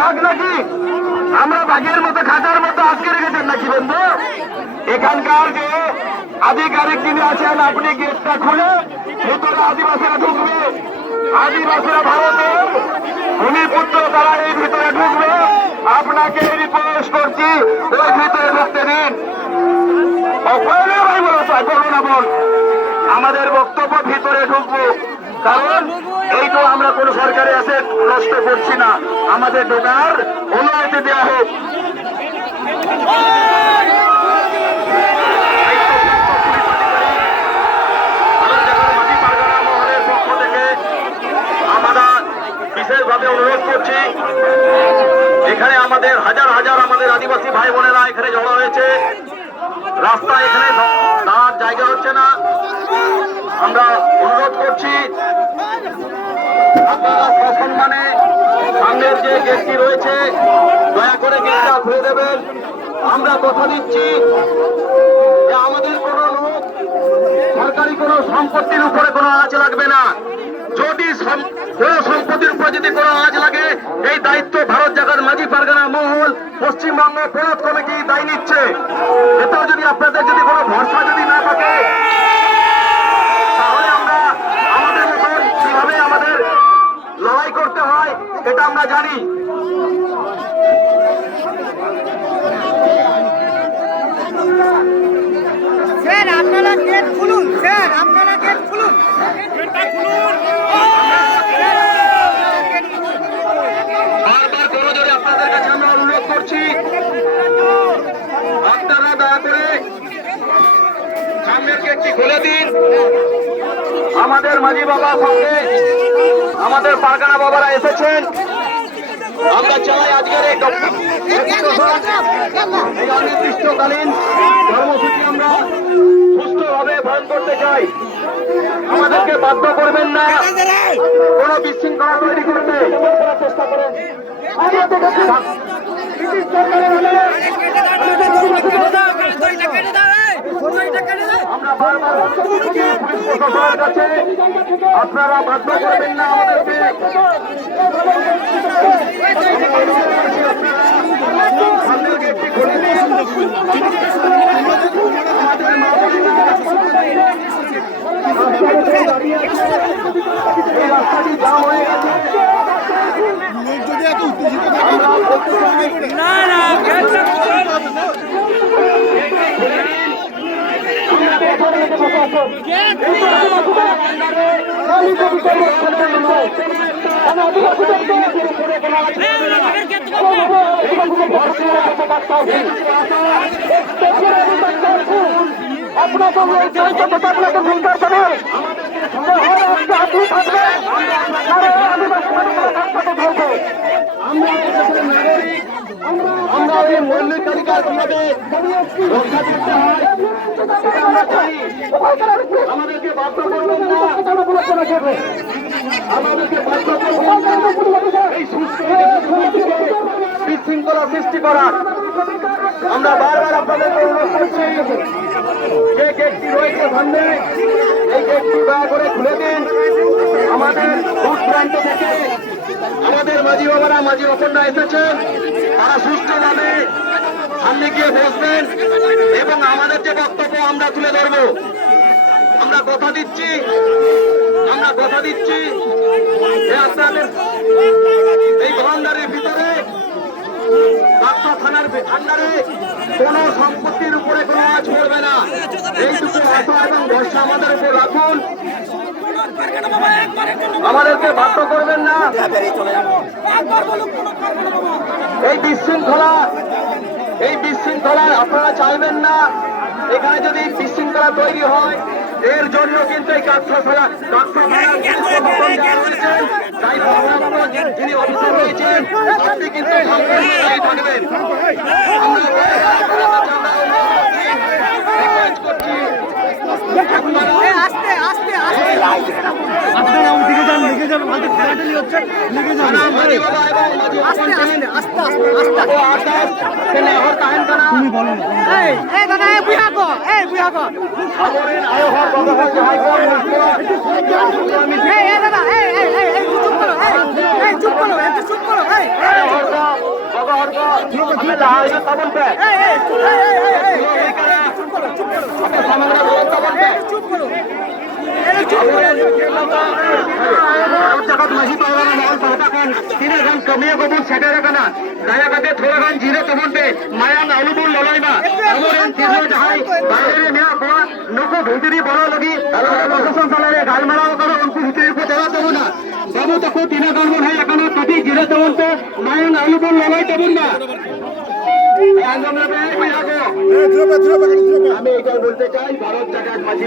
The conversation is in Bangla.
ভাগ নাকি? আমরা ভাগের মতো খাঁচার মতো আটকে রেখেছেন নাকি বন্ধু? এখানকার যে আধিকারিক যিনি আছেন, আপনি গেটটা খুলে ভেতরে আদিবাসীরা ঢুকবে। আদিবাসীরা ভারতের ভূমিপুত্র, তারা এই ভিতরে ঢুকবে। আপনাকে রিকোয়েস্ট করছি ওই ভিতরে ঢুকতে দিন। আমাদের বক্তব্য ভিতরে ঢুকবো, কারণ এই তো আমরা কোন সরকারি অ্যাসেট নষ্ট করছি না। আমাদের ঢোকার অনুমতি দেওয়া হোক। মহলের পক্ষ থেকে আমরা বিশেষভাবে অনুরোধ করছি, এখানে আমাদের হাজার হাজার আমাদের আদিবাসী ভাই বোনেরা এখানে জড়ো হয়েছে। রাস্তা এখানে দাঁড়ার জায়গা হচ্ছে না। আমরা অনুরোধ করছি আপনারা সসম্মানে সামনের যে গেটটি রয়েছে দয়া করে গেটটা খুলে দেবেন। আমরা কথা দিচ্ছি যে আমাদের কোনো লোক সরকারি কোনো সম্পত্তির উপরে কোনো আঁচ লাগবে না। যদি কোন সম্পত্তির উপরে যদি কোনো আঁচ লাগে, এই দায়িত্ব ভারত জাগার মাঝি পারগানা মহল, পশ্চিমবঙ্গ পৌরত কমিটি দায়ী নিচ্ছে। এতেও যদি আপনাদের যদি কোনো ভরসা যদি না থাকে, তাহলে আমরা আমাদের মতন কিভাবে আমাদের লড়াই করতে হয় এটা আমরা জানি। স্যার আপনারা গেট খুলুন, স্যার আপনারা গেট খুলুন, গেটটা খুলুন। বারবার করে ধরে আপনাদের কাছে আমরা অনুরোধ করছি, আপনারা দয়া করে সামনের গেটটি খুলে দিন। আমাদের মাঝি বাবার সঙ্গে আমাদের পারগানা বাবারা এসেছেন। আমরা চাই আজকের এই অনির্দিষ্টকালীন কর্মসূচি আমরা সুষ্ঠুভাবে পালন করতে চাই। আমাদেরকে বাধ্য করবেন না কোন বিশৃঙ্খলা তৈরি করতে চেষ্টা করেন। আমরা বারবার পুলিশ প্রশাসনের কাছে আপনারা বাধ্য করবেন না আমাদেরকে। এই রাস্তাটি জাম হয়ে গেছে। না না আমরা ওই মৌলিক অধিকার আমাদের রক্ষা করতে হয়। আমাদেরকে বাধ্য করবেন না, আমাদেরকে বাধ্য করবেন না এই বিশৃঙ্খলা সৃষ্টি করার। আমরা বারবার আপনাদেরকে অনুরোধ করছি, যে গেটটি রয়েছে সামনে, এই গেটটি দয়া করে খুলে দিন। আমাদের দূর দূরান্ত থেকে আমাদের মাঝি বাবারা, মাঝি অপনরা এসেছেন, তারা সুষ্ঠুভাবে সামনে গিয়ে বসবেন এবং আমাদের যে বক্তব্য আমরা তুলে ধরব। আমরা কথা দিচ্ছি যে আপনাদের এই ভান্ডারের ভিতরে ডাক্তার থানার আন্ডারে কোন সম্পত্তির উপরে কোনো আঁচ পড়বে না। এইটুকু আশা এবং ভরসা আমাদের উপর রাখুন। আমাদেরকে বাধ্য করবেন না। এই বিশৃঙ্খলা আপনারা চাইবেন না। এখানে যদি বিশৃঙ্খলা তৈরি হয়, এর জন্য কিন্তু এই যিনি অফিসার রয়েছেন, আপনি কিন্তু থাকবেন। আস্তে আস্তে আস্তে আপনারা দিকে যান, দিকে যান, আমাদের ঠেলাঠেলি হচ্ছে, দিকে যান আস্তে আস্তে আস্তে আস্তে আস্তে। তুমি বলো না, এই দাদা, এই বুঝাকো, এই বুঝাকো, এই দাদা, এই চুপ করো, এই চুপ করো, একটু চুপ করো, এই lahayo tabon pe samagre bolan tabon pe jagat mahi pawara mahal pahtakan tine gan kamiya gobun setera kana daya kate thoda gan jire tabon pe mayang alubul lolaiba amoren tirno jahai bayre mea boa nuko bhitiri boro lagi প্রশাসন চালালে গাল মারাও করো উনকু ভিতরে কো দেওয়া দেবো না বাবু তখন তিনা গালবন হয় এখনো কাটি জিরে দেবন তো mayang alubul lolai tabon না আমি এটাই বলতে চাই ভারত জাগাত মাঝি